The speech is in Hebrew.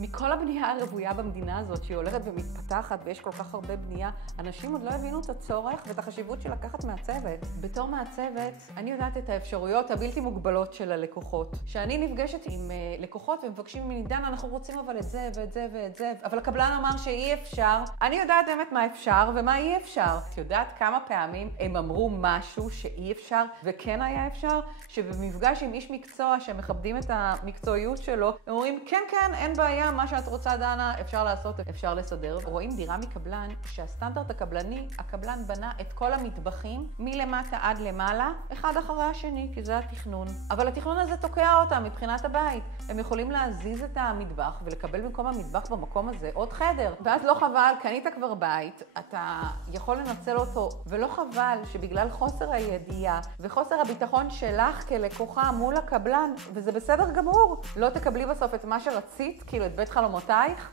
מכל הבנייה הרוויה במדינה הזאת, שהיא הולכת ומתפתחת ויש כל כך הרבה בנייה, אנשים עוד לא הבינו את הצורך ואת החשיבות של לקחת מעצבת. בתור מעצבת, אני יודעת את האפשרויות הבלתי מוגבלות של הלקוחות. שאני נפגשת עם לקוחות ומבקשים ממני, דנה, אנחנו רוצים אבל את זה ואת זה ואת זה, אבל הקבלן אמר שאי אפשר. אני יודעת באמת מה אפשר ומה אי אפשר. את יודעת כמה פעמים הם אמרו משהו שאי אפשר וכן היה אפשר? שבמפגש עם איש מקצוע שמכבדים את המקצועיות שלו, הם אומרים, כן, כן, אין בעיה, מה שאת רוצה, דנה, אפשר לעשות, אפשר לסדר. רואים דירה מקבלן שהסטנדרט הקבלני, הקבלן בנה את כל המטבחים מלמטה עד למעלה, אחד אחרי השני, כי זה התכנון. אבל התכנון הזה תוקע אותם מבחינת הבית. הם יכולים להזיז את המטבח ולקבל במקום המטבח במקום הזה עוד חדר. ואז לא חבל, קנית כבר בית, אתה יכול לנצל אותו, ולא חבל שבגלל חוסר הידיעה וחוסר הביטחון שלך כלקוחה מול הקבלן, וזה בסדר גמור, לא תקבלי בסוף את מה שרצית, כאילו את בית חלומותייך,